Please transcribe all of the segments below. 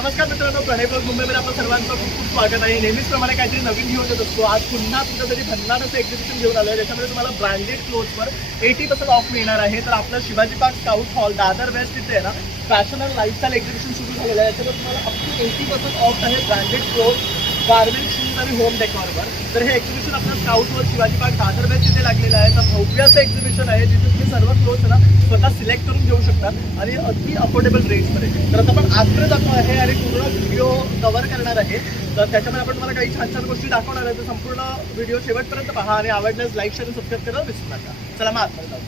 नमस्कार मित्रांनो प्रणय मुंबईमध्ये आपलं सर्वांचं खूप खूप स्वागत आहे. नेहमीचप्रमाणे काहीतरी नवीन घेऊन येत असतो. आज पुन्हा कुठंतरी भन्नाट एक्झिबिशन घेऊन आलं आहे त्याच्यामध्ये तुम्हाला ब्रँडेड क्लोथवर एटी पर्सेंट ऑफ मिळणार आहे. तर आपलं Shivaji park south hall Dadar west तिथे आहे ना फॅशन अँड लाईफस्टाईल एक्झिबिशन सुरू झालेलं आहे. त्याच्यावर तुम्हाला up to eighty percent off आहे ब्रँडेड क्लोथ गार्मेंट शूज आणि होम डेकॉरवर तर हे एक्झिबिशन आपलं स्काउटवर शिवाजी पार्क दादर वेस्ट तिथे लागलेलं आहे. तर भव्य असं एक्झिबिशन आहे जिथे तुम्ही सर्व क्लोथ ना स्वतः सिलेक्ट करून घेऊ शकता आणि अगदी अफोर्डेबल रेंजमध्ये तर आता आपण आजकडे जातो आहे आणि पूर्ण व्हिडिओ कव्हर करणार आहे. तर त्याच्यामध्ये आपण तुम्हाला काही छान छान गोष्टी दाखवणार आहे. तर संपूर्ण व्हिडिओ शेवटपर्यंत पहा आणि आवडल्यास लाईक शेअर सबस्क्राईब करायला विसरू नका. चला मग आजकडे जाऊ.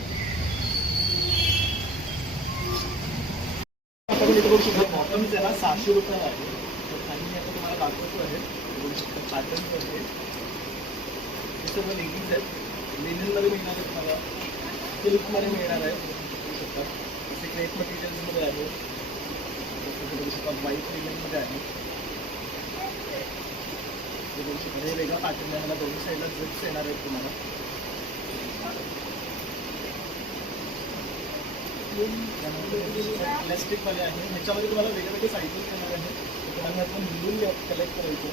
आपण इथे बघू शकतो बॉटम्स आहे ना सहाशे रुपये आहे तर खाली मी आता तुम्हाला दाखवतो आहे बघू शकता पॅटर्न्स आहे. हे सर्व आहेत लेनिनमध्ये मिळणार आहे तुम्हाला सिल्कमध्ये मिळणार आहे बघू शकता असे क्रेप मटेरियल्समध्ये आहे बघू शकता व्हाईट लिननमध्ये आहे हे बघू शकता हे वेगळा पॅटर्न आहे मला दोन्ही साईडला जिप्स येणार आहेत तुम्हाला प्लॅस्टिकमध्ये आहे. ह्याच्यामध्ये तुम्हाला वेगवेगळे साईजेस येणार आहेत तुम्हाला ह्यातून निवडून कलेक्ट करायचं.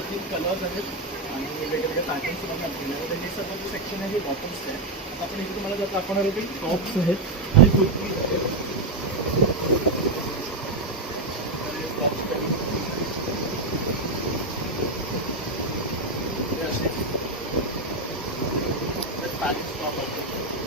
अप्रतिम कलर्स आहेत. आणि वेगवेगळे पॅटर्न्स तुम्हाला मिळणार तर हे सर्व जे सेक्शन आहे बॉटम्स आहे. आता आपण इथे तुम्हाला जर आहे टॉप्स आहेत. आणि कुर्तीज आहेत पॅरेंट्स टॉप आहेत.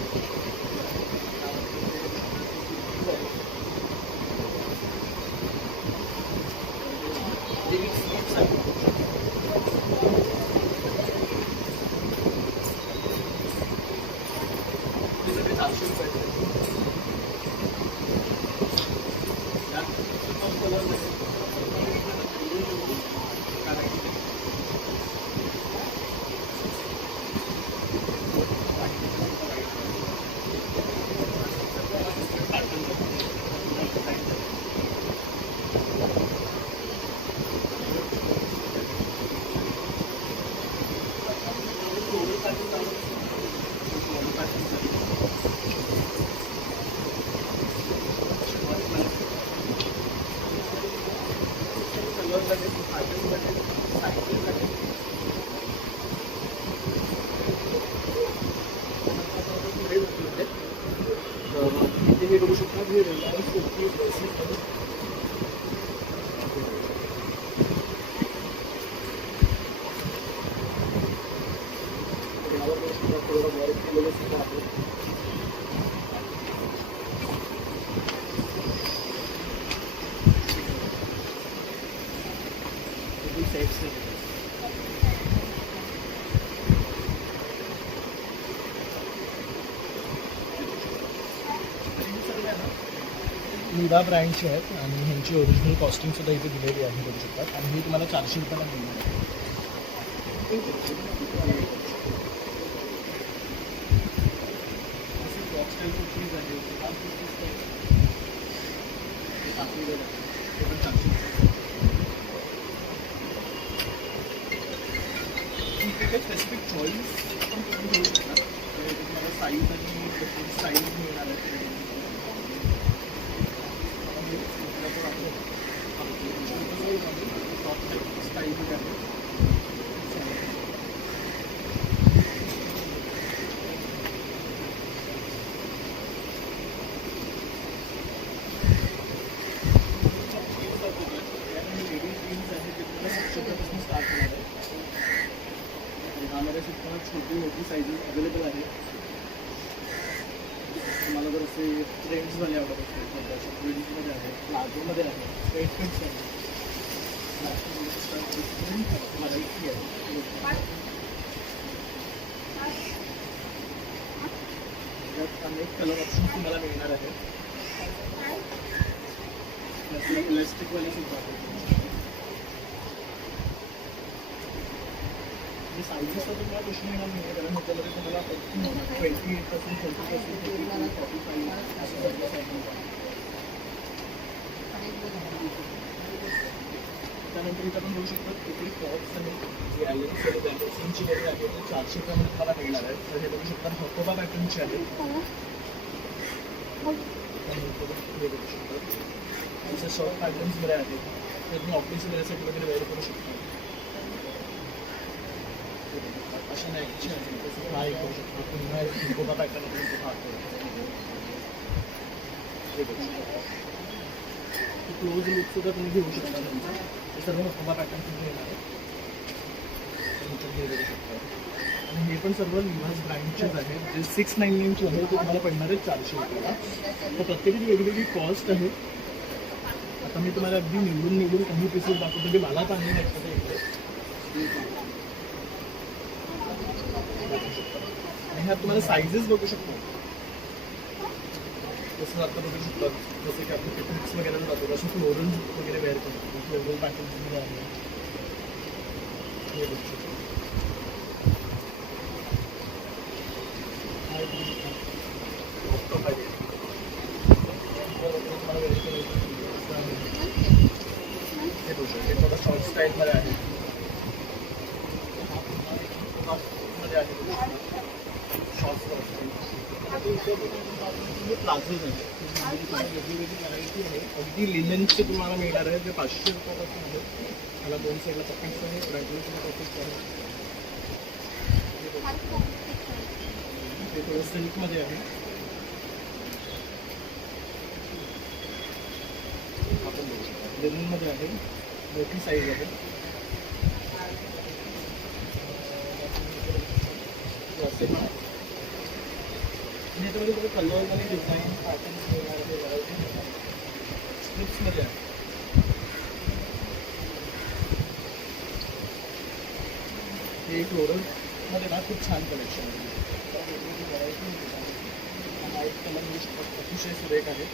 विडा ब्रँडचे आहेत आणि ह्यांची ओरिजिनल कॉस्टिंग सुद्धा इथे दिलेली आहे बघू शकतात आणि ही तुम्हाला चारशे रुपयाला मिळणार आहे. स्पेसिफिक चॉईस पण तुम्ही घेऊ शकता. म्हणजे तुम्हाला साईज आणि डिफरंट साईज मिळणार आहे. हमारे तुम्हाला छोटी मोठी साईजेस अवेलेबल आहे तुम्हाला जर असे ट्रेंड्सवाले आवडत असतील असे ट्रेंड्समध्ये आहे प्लाझोमध्ये आहे स्ट्रेट फिट्स आहे व्हरायटी आहे. अनेक कलर ऑप्शन तुम्हाला मिळणार आहेत. इलेस्टिकवाले सुद्धा सायझेसचा जो मला प्रश्न येणार नाही आहे कारण त्याच्यामध्ये तुम्हाला ट्वेंटी एट पासून थर्टी पासून थर्टी टू फॉर्टी फाईव्ह असं सगळं सायकल त्यानंतर इथं आपण बघू शकतो किती टॉप्स आहेत जे आले बॅटन्सिंगची वगैरे आहे ते चारशे प्रमाणे तुम्हाला मिळणार आहेत तर हे बघू शकता हकोबा बॅटन्सचे आहेत शॉर्ट पॅटर्न्स वगैरे आहेत ते तुम्ही ऑफ़िस वगैरेसाठी वगैरे वेअर करू शकता अशा नाईटची आहे पुन्हा एक हिकोबा पॅटर्न क्लोज लुक तुम्ही घेऊ शकता हे सर्व हिकोबा पॅटर्न तुम्ही येणार आहे शकता आणि हे पण सर्व लिव्हाज ब्रँडचेच आहेत जे सिक्स नाईन नाईनचे आहे ते तुम्हाला पडणार आहे चारशे रुपयाला तर प्रत्येकाची वेगवेगळी कॉस्ट आहे आता मी तुम्हाला अगदी निवडून निवडून काही पीसेस दाखवतो की मला चांगली वाटतं इकडे आणि ह्यात तुम्हाला साईजेस बघू शकतो. जसं आता बघू शकतो, जसं की आपण पिकनिक्स वगैरे जातो तसं फ्लोरल वगैरे वेअर करतो. फ्लोरल पॅटर्न आहे. हे बघू शकतो. तुम्हाला मिळणार आहे. जे पाचशे रुपयापासून आहे. मला दोन साईडला पॉकेट्स आहे. ग्रॅज्युएशन पॉकेट्स आहे. ते थोडं सिल्कमध्ये आहे. आपण बघू शकता. लिननमध्ये आहे. मोठी साईज आहे. असेल आणि याच्यामध्ये कलरमध्ये डिझाईन पॅटर्न्स मिळणार आहे. व्हरायटी आहे. फ्लोरलमध्ये ना खूप छान कलेक्शन आहे वेगवेगळी व्हरायटी व्हाईट कलर मिळू अतिशय सुरेख आहे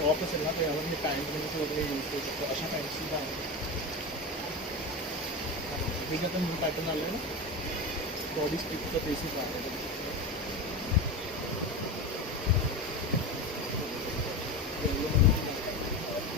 टॉप असेल ना तर यावर हे। पॅन्ट वगैरे यूज़ करू शकतो अशा पॅन्ट सुद्धा आहेत हे जे आता पॅटर्न आलं ना बॉडी स्टिकचं बेसिक आहे बघू शकतो. हे स्ट्रेट फील स्टिचमध्ये येणार आहे बघू शकतो.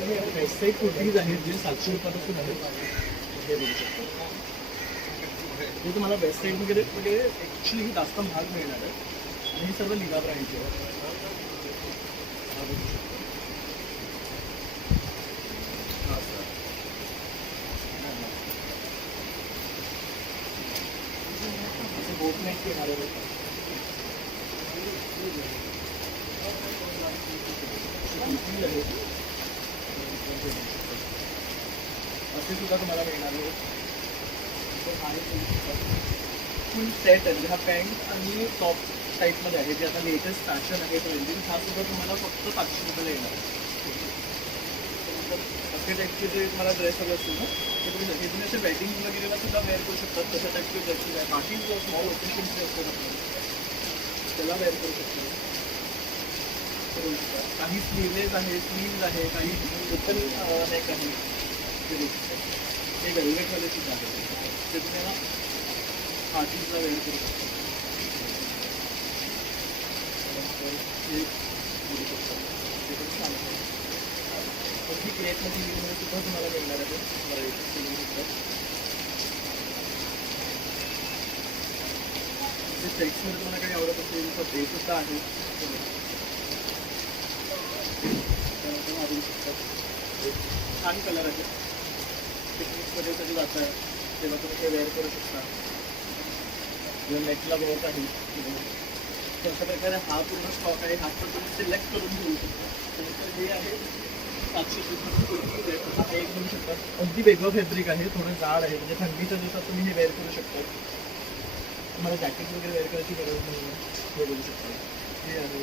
हे वेबसाईट कुर्तीज आहेत जे सातशे रुपयापासून आहेत, हे बघू शकतो. हे तुम्हाला वेबसाईट वगैरे वगैरे ॲक्च्युली जास्त महाग मिळणार आहे. आणि हे सर्व लिगा ब्रँडचे आहे. हा. हा सर. असे सुद्धा तुम्हाला मिळणार फुल सेट आहे म्हणजे हा पॅन्ट आणि टॉप टाईपमध्ये आहे जे आता लेटेस्ट फॅशन आहे ट्रेंडिंग हा सुद्धा तुम्हाला फक्त पाचशे रुपयाला येणार असे टाईपचे जे तुम्हाला ड्रेस हवे असतील ना ते तुम्ही हे तुम्ही असे वेडिंग वगैरेला सुद्धा वेअर करू शकतात तशा टाईपचे ड्रेसेस आहे बाकी स्मॉल ओकेशन्स जे असतात आपल्याला त्याला वेअर करू शकतो करू शकता. स्लीवलेस आहे स्लीव्ज आहे काही ओपन नेक आहे. बघू शकता. हे वेल्वेटवाले सुद्धा ना पार्टीजला वेअर करू शकता हे बघू शकता. ते पण छान अगदी क्रेटमध्ये लिहिलेलं सुद्धा तुम्हाला मिळणार आहे. व्हरायटी सिलिंग सुद्धा. जे तुम्हाला काही आवडत त्यानंतर हा बघू शकता एक छान कलर आहे. कधी तेव्हा तुम्ही ते वेअर करू शकता. नेटला आहे अशा प्रकारे हा पूर्ण स्टॉक आहे. हा पण तुम्ही सिलेक्ट करून घेऊ शकता. त्यानंतर हे आहे हा अगदी वेगळं फॅब्रिक आहे. थोडं जाड आहे. म्हणजे थंडीच्या दिवसात तुम्ही हे वेअर करू शकता. तुम्हाला जॅकेट वगैरे वेअर करायची गरज नाही हे शकता. हे आहे.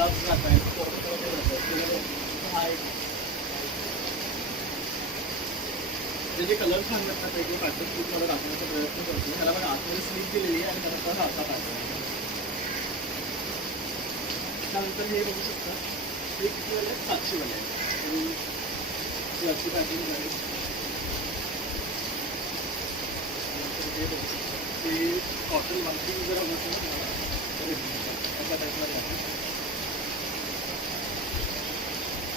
वगैरे जात आहे हा एक जे कलर सांगत ना वेगळे पॅटर्न मी मला दाखवण्याचा प्रयत्न करतो त्याला पण आतमध्ये स्लीप दिलेली आहे आणि त्याला हा असा आहे त्यानंतर हे बघू शकता. हे किती वाले आहेत सातशे वाले आहेत याची पॅकिंग आहे त्यानंतर हे बघू शकता ते कॉटन मार्किंग जर हवं असेल ना तर अशा टाईपमध्ये आहे.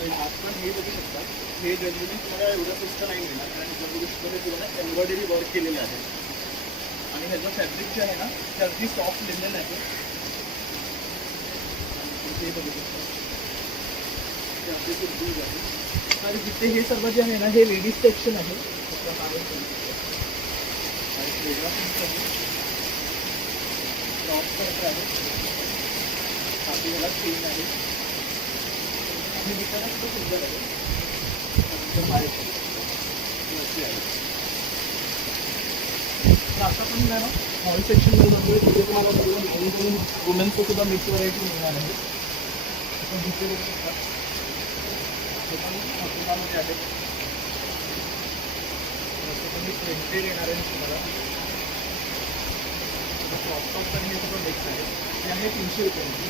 पण हे बघू शकता हे जनरली तुम्हाला एवढं स्वस्त नाही मिळणार, कारण बघू तुम्हाला एम्ब्रॉयडरी वर्क केलेले आहे. आणि ह्याचं फॅब्रिक जे ना अगदी सॉफ्ट लिनन आहे. हे बघू हे सर्व जे आहे ना, हे लेडीज़ सेक्शन आहे. हा. हा टॉप करत आहे. आता पण ना हॉल सेक्शनमध्ये बघतोय तिथे तुम्हाला सगळं नवीन वुमेन्सचं सुद्धा मिक्स व्हरायटी मिळणार आहे आपण दुसरे बघू शकता हे पण हॉस्पिटलमध्ये आहे असं पण प्रिंटेड येणार आहे तुम्हाला क्रॉपटॉप पण हे सगळं मिक्स आहे ते आहे तीनशे रुपयांची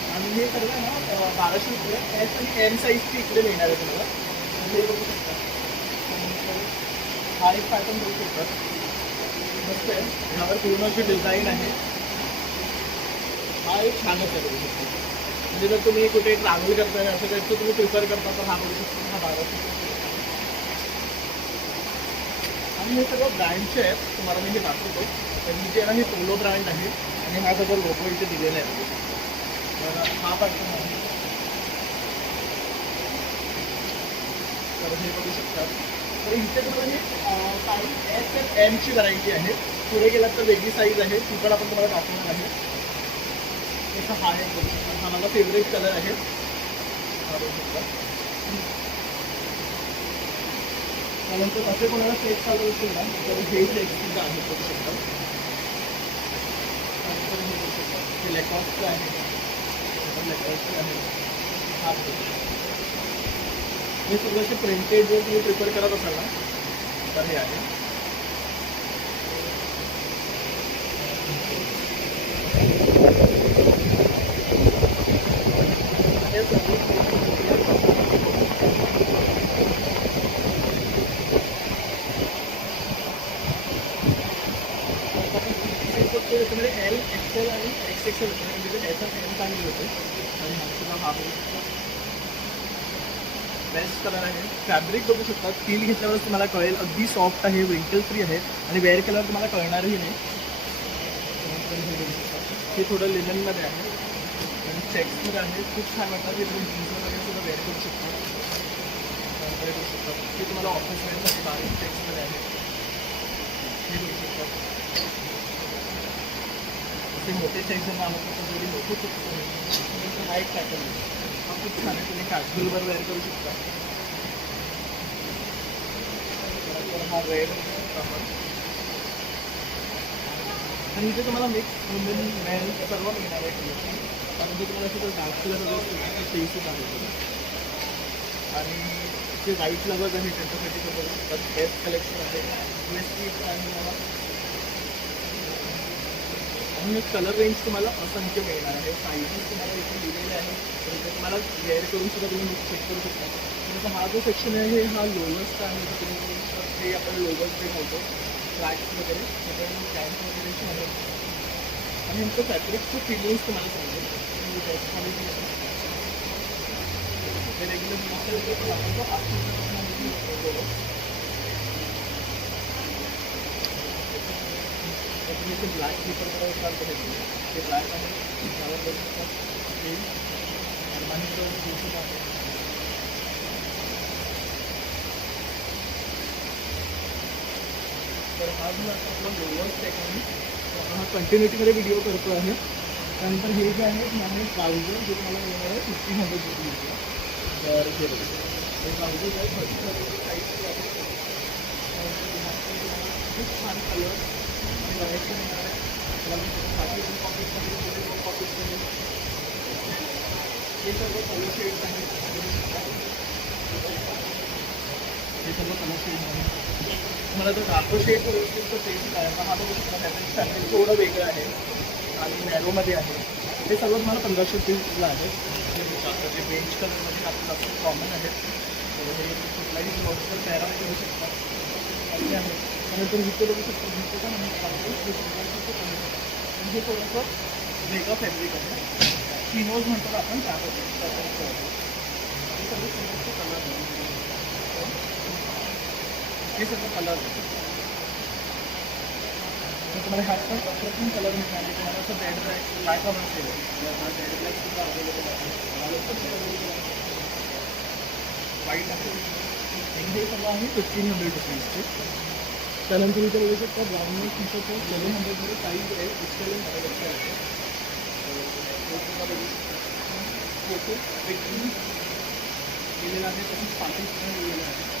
आणि हे सर्व ना बाराशे रुपये एस आणि एम साईजचे इकडे मिळणार आहे तुम्हाला. हे बघू शकता. हा एक पॅटर्न बघू शकता. मस्त आहे. ह्यावर पूर्ण अशी डिझाईन आहे. हा एक छानच आहे बघू शकता. म्हणजे जर तुम्ही कुठे ट्रॅव्हल करताय असं टाईपचं तुम्ही प्रिफर करता तर हा बघू शकता. हा बाराशे आणि हे सगळं ब्रँडचे आहेत तुम्हाला मी हे दाखवतो. तर जे ना हे पोलो ब्रँड आहे. आणि हा सगळं लोगो इथे दिलेला आहे. हा आहे तर हे बघू शकतात तर इथे तुम्हाला साईज एस एफ एमची व्हरायटी आहे पुढे गेलात तर वेगळी साईज आहे ती पण आपण तुम्हाला दाखवणार आहे हा आहे बघू शकता हा माझा फेवरेट कलर आहे हा बघू शकता त्यानंतर असे कोणाला सेट चालू असेल ना तर हे सेट सुद्धा आहे बघू शकता त्यानंतर हे बघू शकता हे आहे. लेकॉसचं आहे. हा. हे सगळं प्रिंटेड जर तुम्ही प्रिफर करत असाल ना? तर हे आहे हे सगळं एक्सेल आणि एक्स एक्सेल होतं आणि तिथे ह्याचा पेन चांगले होते आणि हा सुद्धा हा बघू शकता बेस्ट कलर आहे. फॅब्रिक बघू शकता स्टील घेतल्यावर तुम्हाला कळेल अगदी सॉफ्ट आहे विंकल फ्री आहे आणि वेअर केल्यावर तुम्हाला कळणारही नाही. हे थोडं लिननमध्ये आहे. आणि चेक्समध्ये आहे. खूप छान वाटतात हे तुम्ही जीन्स वगैरे सुद्धा वेअर करू शकता. तर हे शकता. हे तुम्हाला ऑफिस वेअरसाठी बारीक चेक्समध्ये आहे. हे बघू शकता. असे मोठे चेक ज्यांना आवडतात तर थोडी मोठे चेक हा एक पॅटर्न आहे हा खूप छान आहे. तुम्ही कॅज्युअलवर वेअर करू शकता त्यानंतर हा रेड आणि इथे तुम्हाला मिक्स वुमेन मेन सर्व मिळणार आहे कलर आणि इथे तुम्हाला तिथं डार्क कलर वगैरे फेसच आहे. आणि जे व्हाईट लवर्स आहे त्यांच्यासाठी तर बेस्ट कलेक्शन आहे. यू एस आणि मला आणि कलर रेंज तुम्हाला असंख्य मिळणार आहे. साईजेस तुम्हाला इथे दिलेले आहे. तर तुम्हाला वेअर करून सुद्धा तुम्ही चेक करू शकता. हा जो सेक्शन है, हा लोवस्ट आहे तिकडे ते आपण लोवस्ट जे म्हणतो फ्लॅट्स वगैरे सगळे टँक्स वगैरेचे आहेत आणि आमचं फॅब्रिकचं फिलिंग्स तुम्हाला सांगेल ब्लैक पेपर का ब्लैक है फ्लावर का कंटिन्यूटी आज वीडियो करते हैं। गोवर्स ठिकाणी हा कंटिन्युटीमध्ये व्हिडिओ करतो आहे त्यानंतर हे जे आहे माझे कागदं जे मला येणार आहे फिफ्टीन हंड्रेड रुपीज़ तर हे। हे कागदं आहे फ़र्स्ट खूप छान कलर आणि व्हरायटी येणार आहे हे। सर्व कलर शेड्स आहेत हे सर्व कलर शेड्स आहेत तुम्हाला जर डार्क शेड तर ते आहे. पण हा बघू शकता फॅब्रिक फॅब्रिक थोडं आहे. आणि नॅरोमध्ये आहे. हे सर्व तुम्हाला पंधराशे रुपयेला आहे. हे जे बेंच कलरमध्ये आपल्याला खूप कॉमन आहेत हे कुठलाही ब्लाउजवर तयार करू शकता. असे आहे. त्यानंतर इथे बघू शकता, इथे पण आहे. हे आहे. हे थोडंसं फॅब्रिक आहे. किनोज आपण त्याबद्दल. ये सब कलर तो तुम्हारे हाथ पर अप्रतिम कलर में जाने के हमारा सब रेड ब्लैक लाइट होना चाहिए रेड ब्लैक पूरा अवेलेबल है वाइट हिंदी कर रहा हूँ फिफ्टीन हंड्रेड रुपीज़ के कलमपुरी का लेके का ब्राउन में टी शर्ट है सेवन हंड्रेड मेरे साइज़ है उसके लिए बहुत अच्छा है फ़ोटो पिक्चर ये लेना है पच्चीस पैंतीस में ये लेना है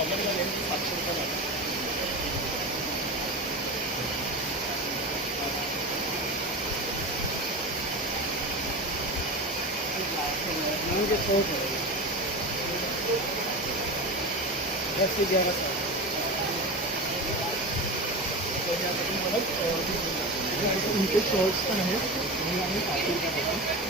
ऑर्डर का रेट पाँच सौ रुपये लगा मुझे सौ दस से ग्यारह सौ उनके शॉर्ट्स पण आहेत आणि आम्ही पाचशे रुपये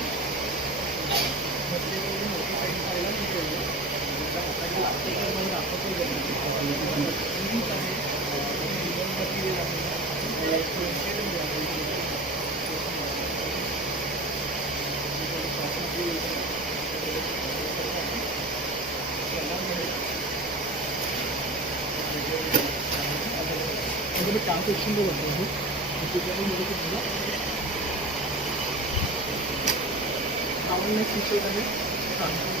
이렇게 안고 친구가 되고 이렇게 조금 이렇게 보면 나오는 친구가 되고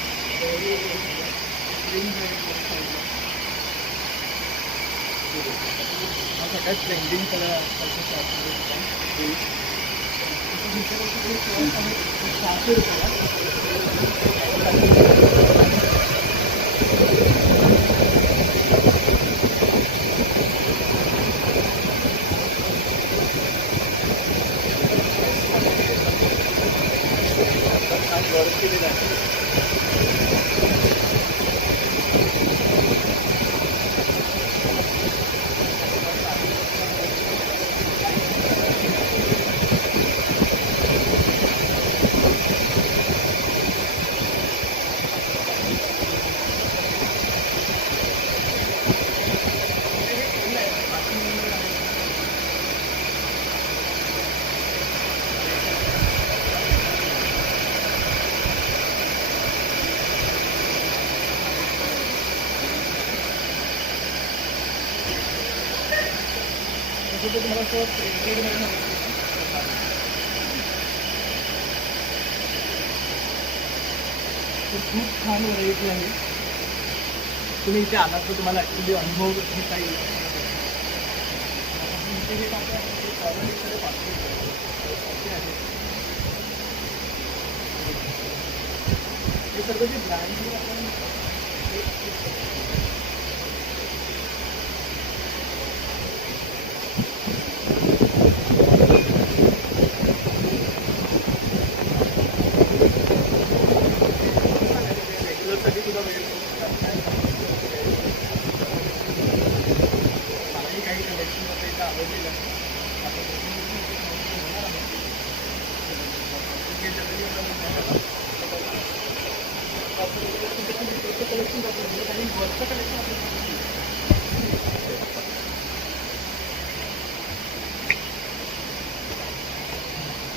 रेंज सगळ्यात ट्रेंडिंग कलर आजकालच्या शॉपमध्ये सहाशे तुम्हाला असं प्रिंटेड खूप छान व्हरायटी आहे तुम्ही इथे आलात तर तुम्हाला ॲक्च्युली अनुभव घेता येईल हे हे सर्व जे ब्रँड आपण रेग्युलरसाठी सुद्धा वेळ मलाही काही कलेक्शन वगैरे इथं आवडलेलं आहे आता घेणार आहे. हे generally आता बघण्यात आलं. कलेक्शन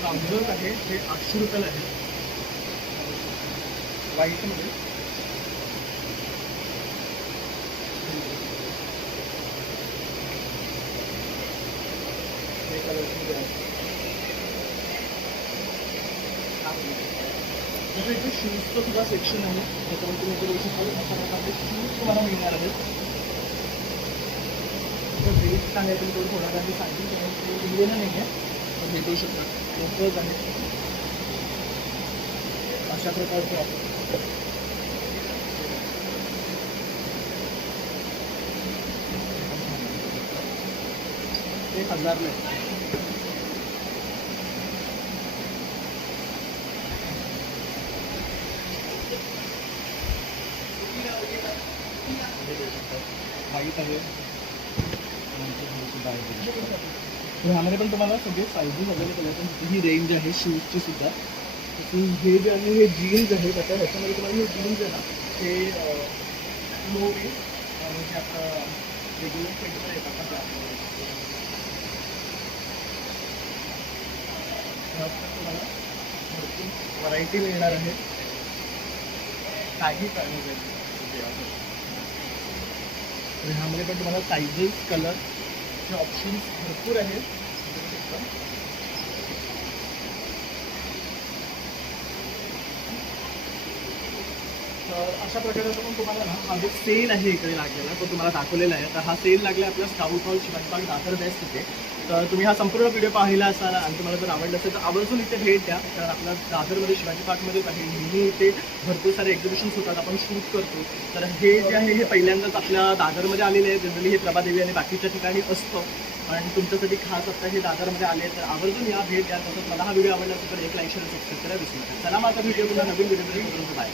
दाखवलं आहे हे आठशे रुपयाला आहे. लाईटमध्ये इथे शूजचं सुद्धा सेक्शन आहे. त्याच्यामध्ये तुम्ही इथे बघू शकाल अशा तुम्हाला मिळणार आहे तर रेट सांगायचं तुम्ही थोडा वेळाने सांगेल त्यामुळे दिलेलं नाही आहे पण भेटू शकतात लोकच आहे अशा प्रकारचे आहे एक हजार नाही. ह्यामध्ये पण तुम्हाला सगळे साईजेस अवेलेबल आहेत. पण ही रेंज आहे शूजची सुद्धा. तशी हे जे आहे, हे जीन्स आहे. आता ह्याच्यामध्ये तुम्हाला हे जीन्स आहे ना हे लो वेस्ट हे आपलं रेग्युलर पेंटवर येतात तुम्हाला भरपूर व्हरायटी मिळणार आहे. काही तर ह्यामध्ये पण तुम्हाला सायझेस कलरचे ऑप्शन्स भरपूर आहेत. तर अशा प्रकारचा पण तुम्हाला ना हा जो सेल आहे इकडे लागलेला तो तुम्हाला दाखवलेला आहे तर हा सेल लागला आपला scout hall Shivajibagh Dadar west तिथे तर तुम्ही हा संपूर्ण व्हिडिओ पाहिला असाल आणि तुम्हाला जर आवडलं असेल तर आवर्जून इथे भेट द्या. तर आपला दादरमध्ये शिवाजी पार्कमध्येच आहे नेहमी इथे भरपूर सारे एक्झिबिशन्स होतात आपण शूट करतो. तर हे जे आहे हे पहिल्यांदाच आपल्या दादरमध्ये आलेले आहे. जनरली हे प्रभादेवी आणि बाकीच्या ठिकाणी असतं. आणि तुमच्यासाठी खास आता हे दादरमध्ये आले तर आवर्जून या भेट द्या. तसंच मला हा व्हिडिओ आवडला असेल तर एक लाईक शेअर सबस्क्राईब करा विसरू नका. चला माझा व्हिडिओ पुन्हा नवीन व्हिडिओ बाय